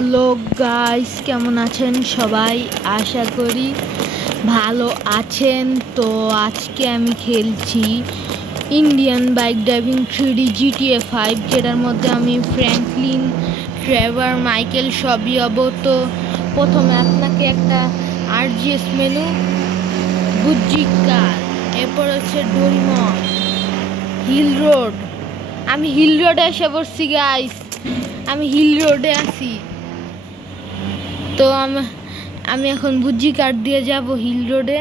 Hello guys, কেমন আছেন সবাই? আশা করি ভালো আছেন। তো আজকে আমি খেলছি Indian bike driving 3D GTA 5, যেটার মধ্যে আমি ফ্র্যাঙ্কলিন, ট্রেভার, মাইকেল সবই হব। তো প্রথমে আপনাকে একটা আরজিএস মেনু, বুজ্জি কার, এরপর হচ্ছে ডোরিমন, হিল রোড। আমি হিল রোডে এসে পড়ছি গাইস, আমি হিল রোডে আছি। তো আমি এখন বুজ্জি কার্ড দিয়ে যাব হিল রোডে।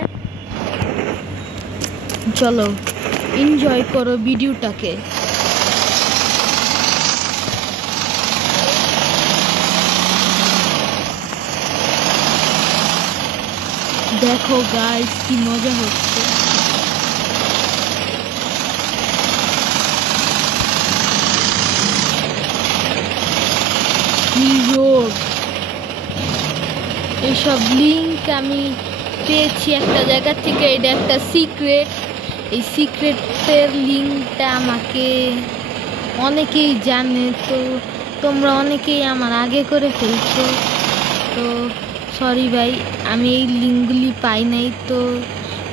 চলো এনজয় করো ভিডিওটাকে। দেখো গাইস কি মজা হচ্ছে। হিল রোড, এসব লিঙ্ক আমি পেয়েছি একটা জায়গা থেকে। এটা একটা সিক্রেট। এই সিক্রেটের লিঙ্কটা আমাকে অনেকেই জানে, তো তোমরা অনেকেই আমার আগে করে ফেলছো। তো সরি ভাই, আমি এই লিঙ্কগুলি পাই নাই। তো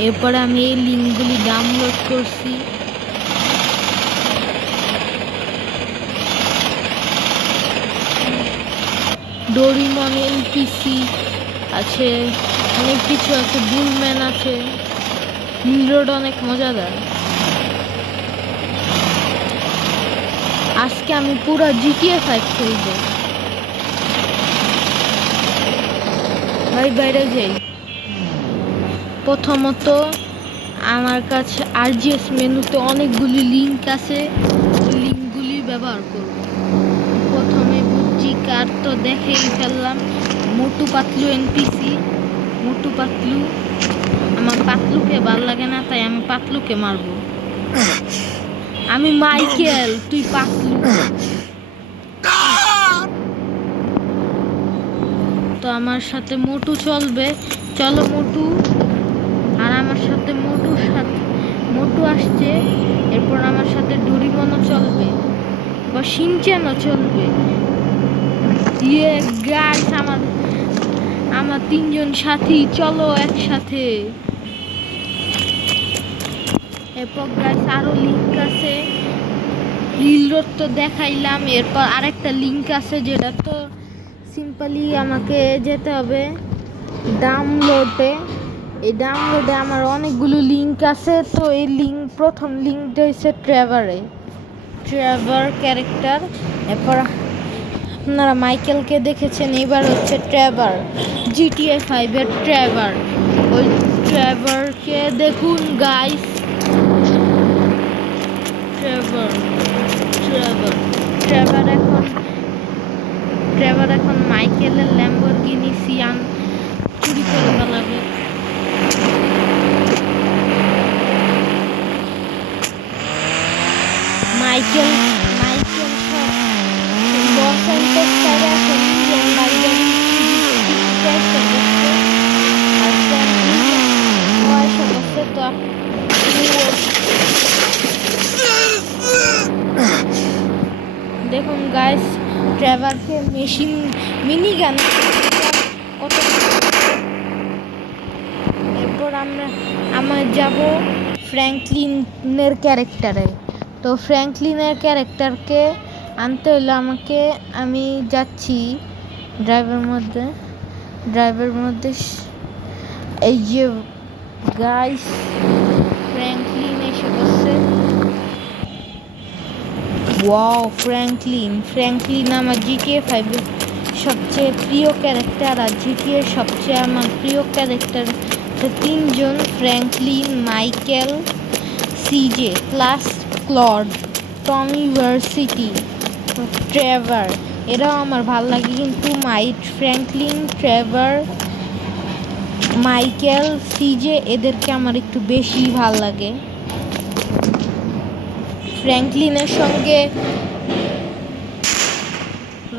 এরপরে আমি এই লিঙ্কগুলি ডাউনলোড করছি। ডোরিমন এনপিসি আছে, অনেক কিছু আছে, বুলম্যান আছে। হিল রোড অনেক মজাদার। আজকে আমি পুরো GTA 5 খেলবো ভাই। বাইরে যাই। প্রথমত আমার কাছে আরজিএস মেনুতে অনেকগুলি লিঙ্ক আছে, ওই লিঙ্কগুলি ব্যবহার করব। প্রথমে বুজ্জি কার তো দেখেই ফেললাম। মোটু পাতলু এনপিসি, মোটু পাতলু। আমার পাতলুকে ভাল লাগে না, তাই আমি পাতলুকে মারবো। আমি মাইকেল, তুই পাতলু। তো আমার সাথে মোটু চলবে। চলো মোটু। আর আমার সাথে মোটু আসছে। এরপর আমার সাথে ডোরিমনও চলবে, বা শিনচ্যানও চলবে। ইয়ে গাইস, আমার তিনজন সাথী, চলো একসাথে। এরপর গাইস আরো লিঙ্ক আছে। হিল রোড তো দেখাইলাম। এরপর আরেকটা লিঙ্ক আছে, যেটা তো সিম্পলি আমাকে যেতে হবে ডাউনলোডে। এই ডাউনলোডে আমার অনেকগুলো লিঙ্ক আছে। তো এই প্রথম লিঙ্কটা হচ্ছে ট্রেভার ক্যারেক্টার। এরপর আপনারা মাইকেলকে দেখেছেন, এবার হচ্ছে ট্রেভার, GTA 5 এর ট্রেভার। ওই ট্রেভারকে দেখুন গাইস। ট্রেভার এখন মাইকেলের ল্যাম্বরগিনি সিয়ান চুরি করে ফেলাবে। মাইকেল সব লস অ্যাঞ্জেলস সাইডে এখন ইন্ডিয়ান বাইকের তো দেখুন গাইস, ট্রেভারকে মিনি গান কত। এরপর আমরা যাব ফ্র্যাঙ্কলিনের ক্যারেক্টারে। তো ফ্র্যাঙ্কলিনের ক্যারেক্টারকে আনতে হলে আমি যাচ্ছি ড্রাইভের মধ্যে। এই যে গাইস, ফ্র্যাঙ্কলিন এসে বসছে। ওয়াও, ফ্র্যাঙ্কলিন আমার GTA 5 এর সবচেয়ে প্রিয় ক্যারেক্টার। আর GTA সবচেয়ে আমার প্রিয় ক্যারেক্টার তিনজন: ফ্র্যাঙ্কলিন, মাইকেল, সিজে প্লাস ক্লড, টমি ভার্সিটি, ট্রেভার। এরাও আমার ভালো লাগে, কিন্তু ফ্র্যাঙ্কলিন, ট্রেভার, মাইকেল, সিজে এদেরকে আমার একটু বেশি ভাল লাগে। ফ্র্যাঙ্কলিনের সঙ্গে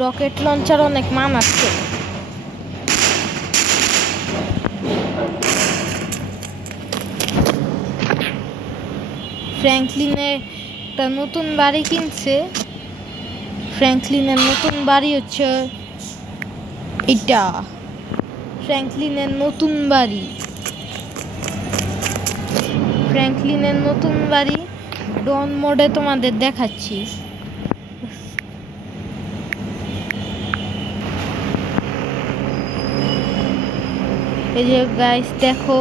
রকেট লঞ্চার অনেক মানাচ্ছে। ফ্র্যাঙ্কলিনে একটা নতুন বাড়ি কিনছে। ফ্র্যাঙ্কলিনের নতুন বাড়ি হচ্ছে এটা ফ্র্যাঙ্কলিনের নতুন বাড়ি। ফ্র্যাঙ্কলিনের নতুন বাড়ি ডন মোডে তোমাদের দেখাচ্ছি। এই যে গাইস দেখো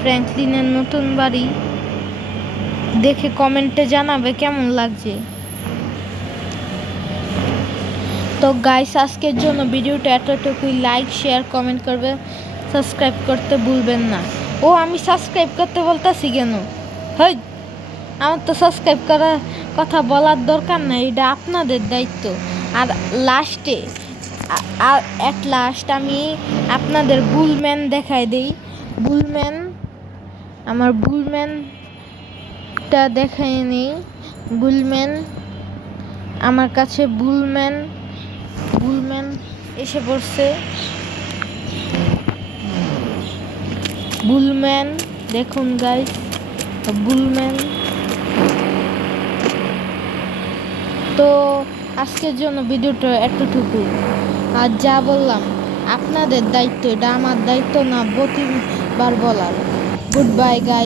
ফ্র্যাঙ্কলিনের নতুন বাড়ি, দেখে কমেন্টে জানাবে কেমন লাগছে। তো গাইস আজকের জন্য ভিডিওটা এতটুকুই। লাইক শেয়ার কমেন্ট করবে, সাবস্ক্রাইব করতে ভুলবেন না। ও আমি সাবস্ক্রাইব করতে বলতেছি কেন? হই, আমার তো সাবস্ক্রাইব করার কথা বলার দরকার নাই, এটা আপনাদের দায়িত্ব। আর লাস্টে অ্যাট লাস্ট আমি আপনাদের বুলম্যান দেখাই দিই। বুলম্যান, আমার বুলম্যানটা দেখাই নিই। বুলম্যান, আমার কাছে বুলম্যান এসে পড়ছে। বুলম্যান দেখুন গাইস, বুলম্যান। তো আজকের জন্য ভিডিওটা এতটুকু। আর যা বললাম আপনাদের দায়িত্ব, এটা আমার দায়িত্ব না প্রতিবার বলার। Good bye guys.